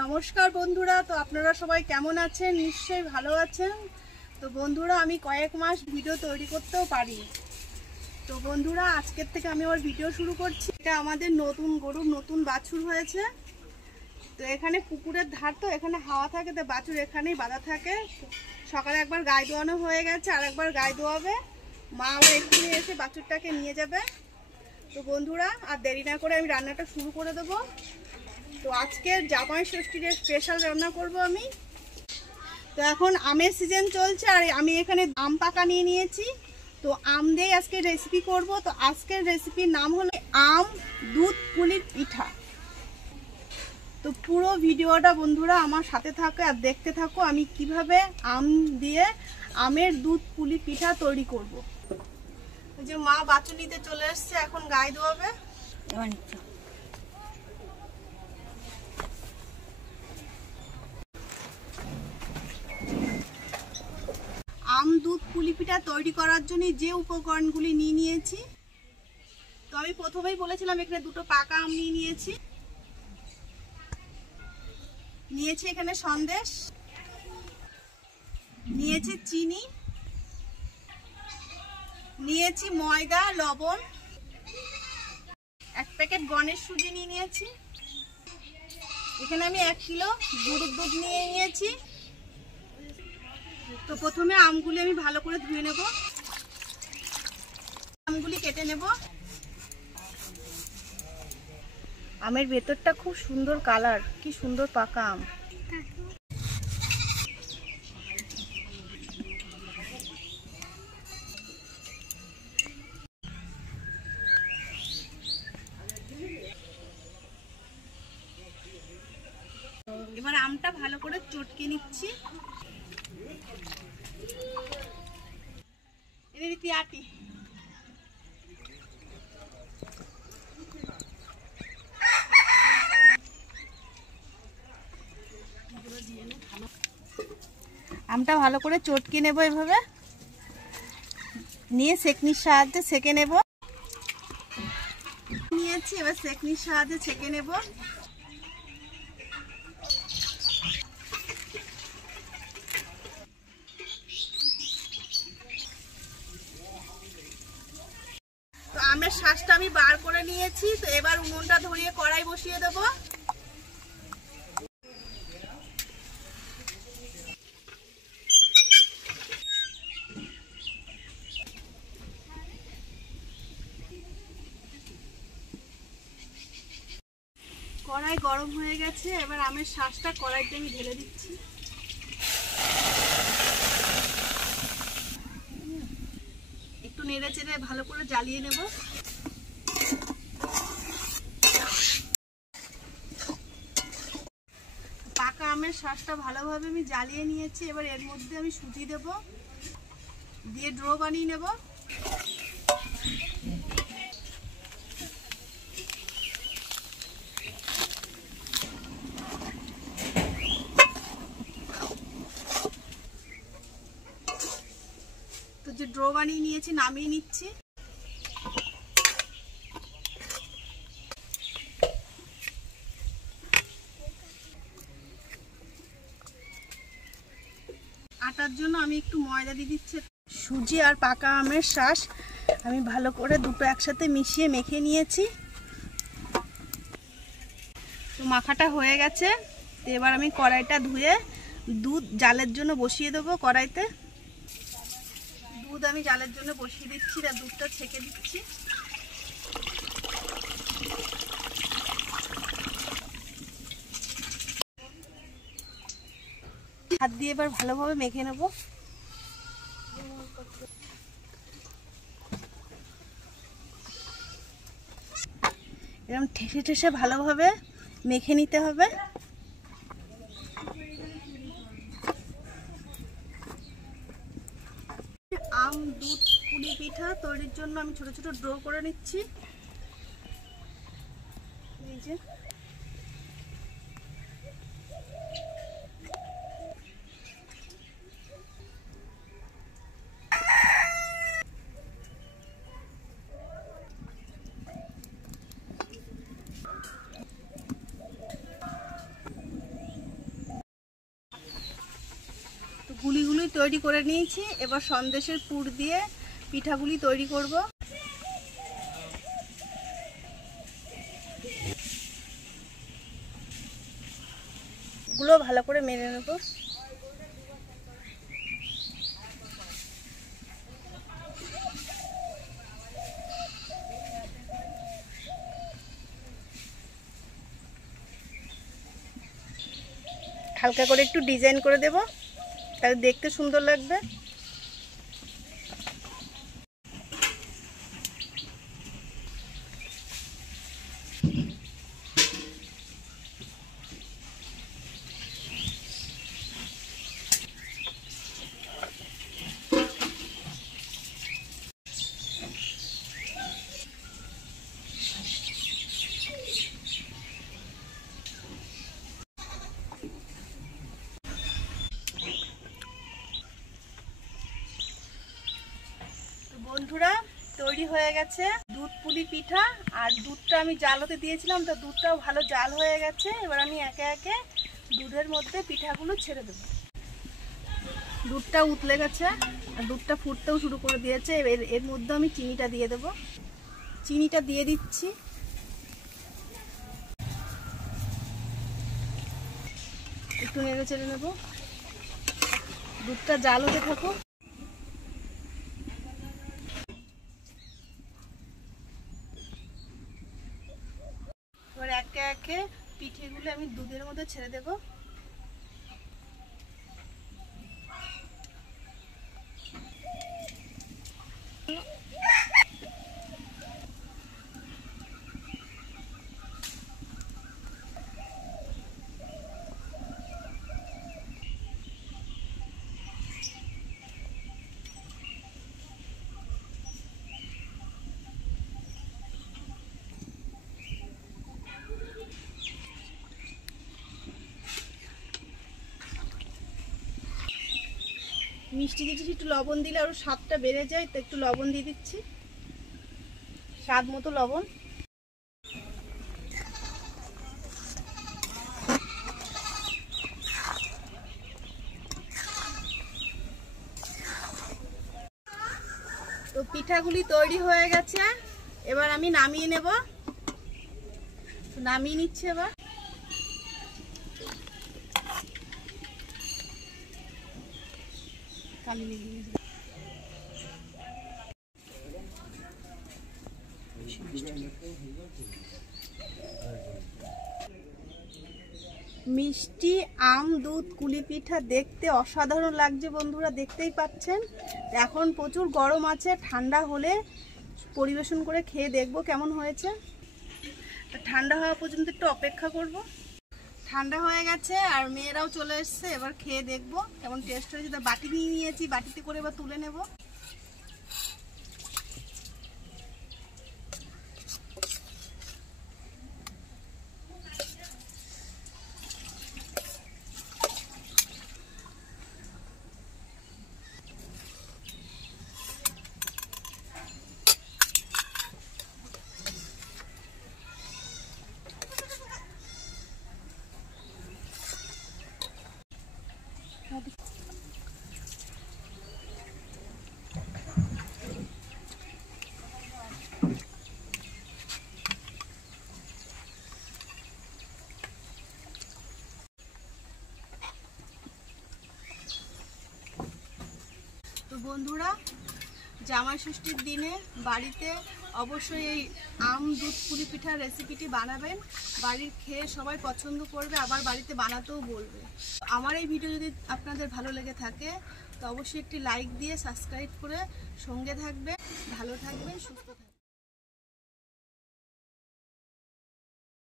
নমস্কার বন্ধুরা, তো আপনারা সবাই কেমন আছেন? নিশ্চয়ই ভালো আছেন। তো বন্ধুরা, আমি কয়েক মাস ভিডিও তৈরি করতেও পারি। তো বন্ধুরা, আজকের থেকে আমি আমার ভিডিও শুরু করছি। এটা আমাদের নতুন গরুর নতুন বাছুর হয়েছে। তো এখানে পুকুরের ধার, তো এখানে হাওয়া থাকে, তো বাছুর এখানেই বাঁধা থাকে। সকালে একবার গায়ে দোয়ানো হয়ে গেছে, আর একবার গায়ে দোয়াবে। মা আবার এক্ষুনি এসে বাছুরটাকে নিয়ে যাবে। তো বন্ধুরা, আর দেরি না করে আমি রান্নাটা শুরু করে দেবো। তো আজকে জামাই ষষ্ঠীর স্পেশাল রান্না করব আমি। তো এখন আমের সিজন চলছে, আর আমি এখানে আম পাকা নিয়ে নিয়েছি। তো আম দিয়ে আজকে রেসিপি করব। তো আজকের রেসিপির নাম হলো আম দুধ পুলির পিঠা। তো পুরো ভিডিওটা বন্ধুরা আমার সাথে থাকো আর দেখতে থাকো আমি কিভাবে আম দিয়ে আমের দুধ পুলি পিঠা তৈরি করব। যে মা বাছুর নিতে চলে এসছে, এখন গায়ে দোয়াবে। আম দুধ পুলি পিঠা তৈরি করার জন্য যে উপকরণগুলি নিয়ে নিয়েছি, তো আমি প্রথমেই বলেছিলাম এখানে দুটো পাকা আম নিয়ে নিয়েছি। এখানে সন্দেশ নিয়েছি, চিনি নিয়েছি, ময়দা, লবণ, এক প্যাকেট গণেশ সুজি নিয়ে নিয়েছি। এখানে আমি 1 কিলো গরুর দুধ নিয়ে নিয়েছি। তো প্রথমে আমগুলি আমি ভালো করে ধুয়ে নেব, আমগুলি কেটে নেব। আমের ভেতরটা খুব সুন্দর কালার, কি সুন্দর পাকা আম। এবার আমটা ভালো করে চটকে নিচ্ছি। আটি আমটা ভালো করে চটকে নেব, এভাবে নিয়ে সেকনির সাহায্যে সেকে নেব। নিয়েছি, এবার সেকনির সাহায্যে ছেঁকে নেব। তো আমের শাঁসটা আমি বার করে নিয়েছি। তো এবার উনুনটা ধরিয়ে কড়াই বসিয়ে দেব। কড়াই গরম হয়ে গেছে, এবার আমের শাঁসটা কড়াইতে আমি ঢেলে দিচ্ছি। একটু নেড়ে চেড়ে ভালো করে জ্বালিয়ে নেব। পাকা আমের শাঁসটা ভালোভাবে আমি জ্বালিয়ে নিয়েছি। এবার এর মধ্যে আমি সুজি দেব, দিয়ে ড্রো বানিয়ে নেব। তো যে ড্রো বানিয়ে নিয়েছি, নামিয়ে নিচ্ছি। আটার জন্য আমি একটু ময়দা দিয়ে দিচ্ছি। সুজি আর পাকা আমের শাঁস আমি ভালো করে দুটো একসাথে মিশিয়ে মেখে নিয়েছি। তো মাখাটা হয়ে গেছে। তো এবার আমি কড়াইটা ধুয়ে দুধ জালের জন্য বসিয়ে দেবো। কড়াইতে দুধ আমি জালের জন্য বসিয়ে দিচ্ছি, আর দুধটা ছেঁকে দিচ্ছি। হাত দিয়ে এবার ভালোভাবে মেখে নেব। এরকম ঠেসে ঠেসে ভালোভাবে মেখে নিতে হবে। আম দুধ পুলি পিঠা তৈরির জন্য আমি ছোট ছোট ড্রো করে নিচ্ছি। এই যে গুলিগুলি তৈরি করে নিয়েছি। এবার সন্দেশের পুর দিয়ে পিঠাগুলি তৈরি করব। গুলো ভালো করে মেরে নেব। হালকা করে একটু ডিজাইন করে দেব, তাহলে দেখতে সুন্দর লাগবে। বন্ধুরা তৈরি হয়ে গেছে দুধ পুলি পিঠা। আর দুধটা আমি জাল হতে দিয়েছিলাম, তো দুধটাও ভালো জাল হয়ে গেছে। এবার আমি একে একে দুধের মধ্যে পিঠাগুলো ছেড়ে দেবো। দুধটা উতলে গেছে আর দুধটা ফুটতেও শুরু করে দিয়েছে। এর মধ্যে আমি চিনিটা দিয়ে দেবো। চিনিটা দিয়ে দিচ্ছি। একটু নেড়ে চেড়ে নেবো। দুধটা জাল হতে থাকুক। এবার একে একে পিঠেগুলো আমি দুধের মধ্যে ছেড়ে দেব। মিষ্টি দিচ্ছি, একটু লবণ দিলে আরো স্বাদটা বেড়ে যায়, তো একটু লবণ দিয়ে দিচ্ছি, স্বাদ মতো লবণ। তো পিঠাগুলি তৈরি হয়ে গেছে। এবার আমি নামিয়ে নেব। নামিয়ে নিচ্ছি এবার। মিষ্টি আম দুধ কুলি পিঠা দেখতে অসাধারণ লাগছে বন্ধুরা, দেখতেই পাচ্ছেন। এখন প্রচুর গরম আছে, ঠান্ডা হলে পরিবেশন করে খেয়ে দেখবো কেমন হয়েছে। ঠান্ডা হওয়া পর্যন্ত একটু অপেক্ষা করব। ঠান্ডা হয়ে গেছে আর মেয়েরাও চলে এসছে। এবার খেয়ে দেখবো কেমন টেস্ট হয়েছে। তা বাটি নিয়ে নিয়েছি, বাটিতে করে এবার তুলে নেব। তো বন্ধুরা, জামাই ষষ্ঠীর দিনে বাড়িতে অবশ্যই এই আম দুধ পুলি পিঠার রেসিপিটি বানাবেন। বাড়ির খেয়ে সবাই পছন্দ করবে, আবার বাড়িতে বানাতেও বলবে। আমার এই ভিডিও যদি আপনাদের ভালো লেগে থাকে তো অবশ্যই একটি লাইক দিয়ে সাবস্ক্রাইব করে সঙ্গে থাকবে। ভালো থাকবেন, সুস্থ থাকবেন।